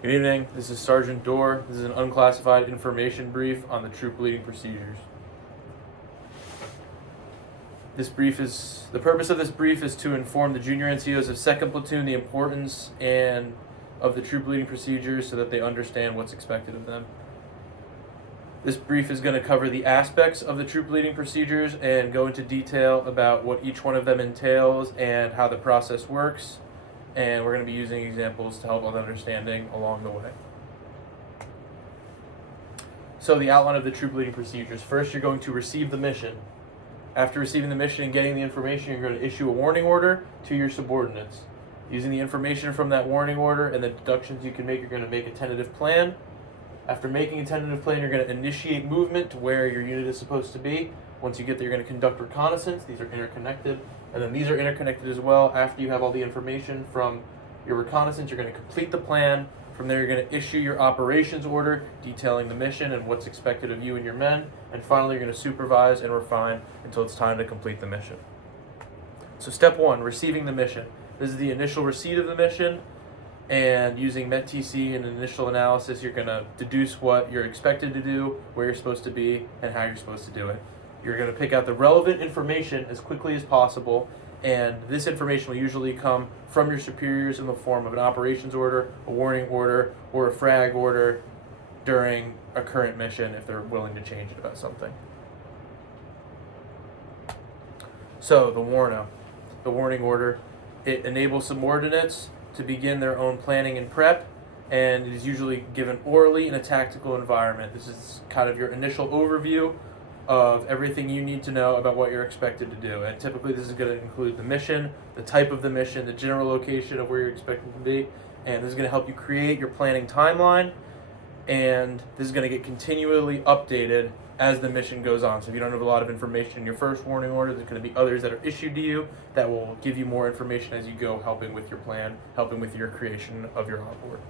Good evening, this is Sergeant Dorr. This is an unclassified information brief on the troop leading procedures. The purpose of this brief is to inform the junior NCOs of 2nd Platoon the importance of the troop leading procedures so that they understand what's expected of them. This brief is going to cover the aspects of the troop leading procedures and go into detail about what each one of them entails and how the process works. And we're going to be using examples to help with understanding along the way. So the outline of the troop leading procedures. First, you're going to receive the mission. After receiving the mission and getting the information, you're going to issue a warning order to your subordinates. Using the information from that warning order and the deductions you can make, you're going to make a tentative plan. After making a tentative plan, you're going to initiate movement to where your unit is supposed to be. Once you get there, you're going to conduct reconnaissance. These are interconnected. And then these are interconnected as well. After you have all the information from your reconnaissance, you're going to complete the plan. From there, you're going to issue your operations order detailing the mission and what's expected of you and your men. And finally, you're going to supervise and refine until it's time to complete the mission. So step 1, receiving the mission. This is the initial receipt of the mission. And using MET-TC and initial analysis, you're going to deduce what you're expected to do, where you're supposed to be, and how you're supposed to do it. You're going to pick out the relevant information as quickly as possible, and this information will usually come from your superiors in the form of an operations order, a warning order, or a frag order during a current mission if they're willing to change it about something. So the warning order, it enables subordinates to begin their own planning and prep, and it is usually given orally in a tactical environment. This is kind of your initial overview of everything you need to know about what you're expected to do. And typically this is going to include the mission, the type of the mission, the general location of where you're expected to be, and this is going to help you create your planning timeline, and this is going to get continually updated as the mission goes on. So if you don't have a lot of information in your first warning order, there's going to be others that are issued to you that will give you more information as you go, helping with your plan, helping with your creation of your op-order.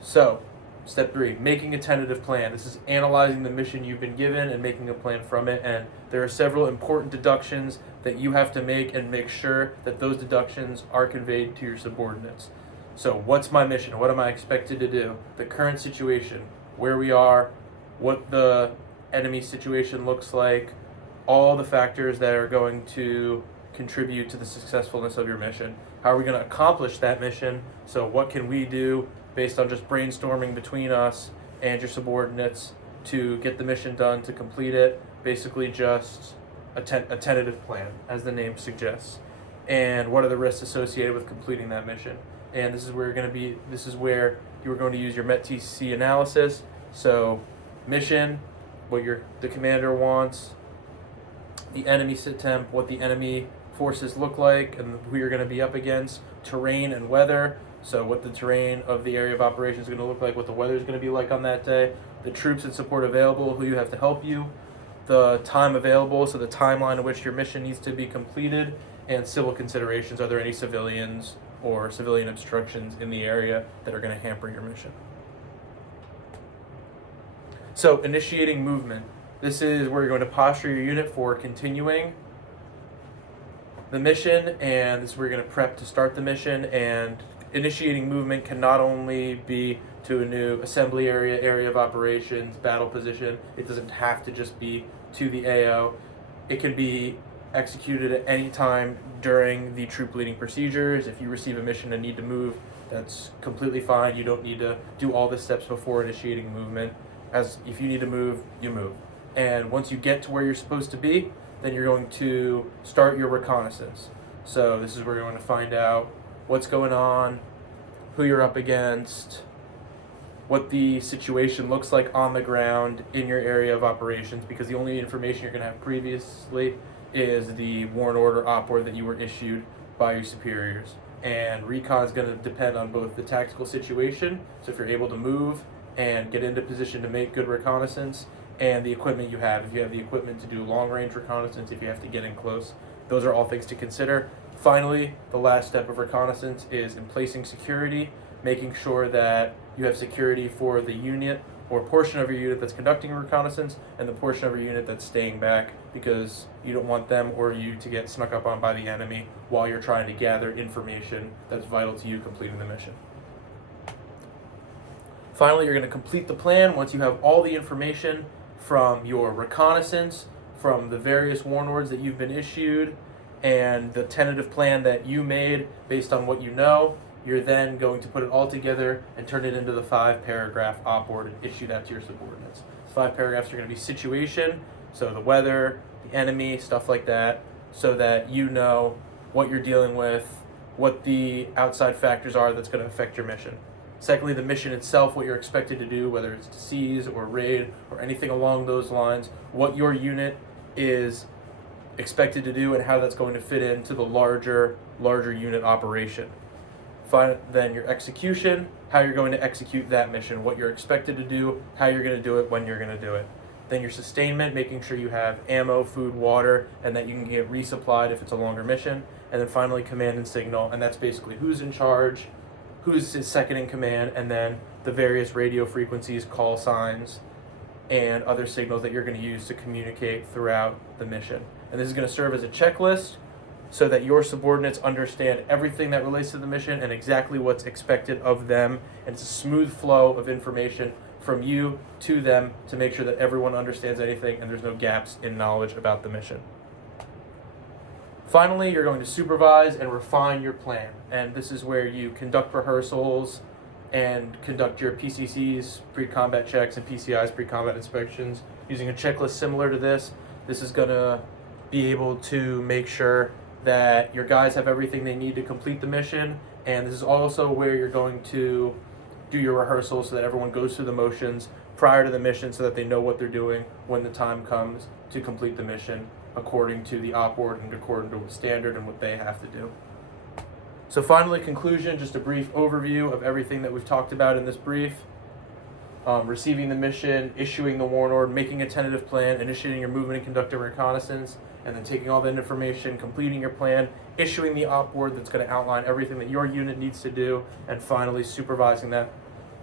So, step 3, making a tentative plan. This is analyzing the mission you've been given and making a plan from it, and there are several important deductions that you have to make and make sure that those deductions are conveyed to your subordinates. So what's my mission? What am I expected to do? The current situation, where we are, what the enemy situation looks like, all the factors that are going to contribute to the successfulness of your mission. How are we going to accomplish that mission? So what can we do based on just brainstorming between us and your subordinates to get the mission done, to complete it? Basically just a tentative plan, as the name suggests. And what are the risks associated with completing that mission? And this is where you are going to use your MET-TC analysis. So mission, what the commander wants, the enemy sit temp, what the enemy forces look like and who you're going to be up against, terrain and weather. So what the terrain of the area of operation is going to look like, what the weather is going to be like on that day, the troops and support available, who you have to help you, the time available, so the timeline in which your mission needs to be completed, and civil considerations. Are there any civilians or civilian obstructions in the area that are going to hamper your mission? So initiating movement. This is where you're going to posture your unit for continuing the mission, and this is where you're going to prep to start the mission. And initiating movement can not only be to a new assembly area of operations, battle position. It doesn't have to just be to the AO. It can be executed at any time during the troop leading procedures. If you receive a mission and need to move, that's completely fine. You don't need to do all the steps before initiating movement. As if you need to move, you move. And once you get to where you're supposed to be, then you're going to start your reconnaissance. So this is where you're going to find out what's going on, who you're up against, what the situation looks like on the ground in your area of operations, because the only information you're going to have previously is the warrant order op-order that you were issued by your superiors. And recon is going to depend on both the tactical situation, so if you're able to move and get into position to make good reconnaissance, and the equipment you have. If you have the equipment to do long-range reconnaissance, if you have to get in close, those are all things to consider. Finally, the last step of reconnaissance is in placing security, making sure that you have security for the unit or portion of your unit that's conducting reconnaissance and the portion of your unit that's staying back, because you don't want them or you to get snuck up on by the enemy while you're trying to gather information that's vital to you completing the mission. Finally, you're going to complete the plan once you have all the information from your reconnaissance, from the various warlords that you've been issued, and the tentative plan that you made based on what you know. You're then going to put it all together and turn it into the 5-paragraph op-ord and issue that to your subordinates. 5 paragraphs are going to be situation, so the weather, the enemy, stuff like that, so that you know what you're dealing with, what the outside factors are that's going to affect your mission. Secondly, the mission itself, what you're expected to do, whether it's to seize or raid or anything along those lines, what your unit is expected to do and how that's going to fit into the larger unit operation. Then your execution, how you're going to execute that mission, what you're expected to do, how you're going to do it, when you're going to do it. Then your sustainment, making sure you have ammo, food, water, and that you can get resupplied if it's a longer mission. And then finally, command and signal, and that's basically who's in charge, who's second in command, and then the various radio frequencies, call signs, and other signals that you're going to use to communicate throughout the mission. And this is going to serve as a checklist so that your subordinates understand everything that relates to the mission and exactly what's expected of them. And it's a smooth flow of information from you to them to make sure that everyone understands anything and there's no gaps in knowledge about the mission. Finally, you're going to supervise and refine your plan. And this is where you conduct rehearsals and conduct your PCCs, pre-combat checks, and PCIs, pre-combat inspections, using a checklist similar to this. This is going to be able to make sure that your guys have everything they need to complete the mission, and this is also where you're going to do your rehearsals so that everyone goes through the motions prior to the mission so that they know what they're doing when the time comes to complete the mission according to the op-ord and according to the standard and what they have to do. So finally, conclusion, just a brief overview of everything that we've talked about in this brief. Receiving the mission, issuing the warlord, making a tentative plan, initiating your movement and conducting reconnaissance, and then taking all that information, completing your plan, issuing the op-ord that's going to outline everything that your unit needs to do, and finally supervising that,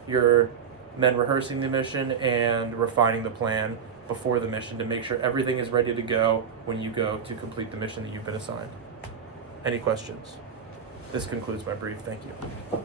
your men rehearsing the mission and refining the plan before the mission to make sure everything is ready to go when you go to complete the mission that you've been assigned. Any questions? This concludes my brief. Thank you.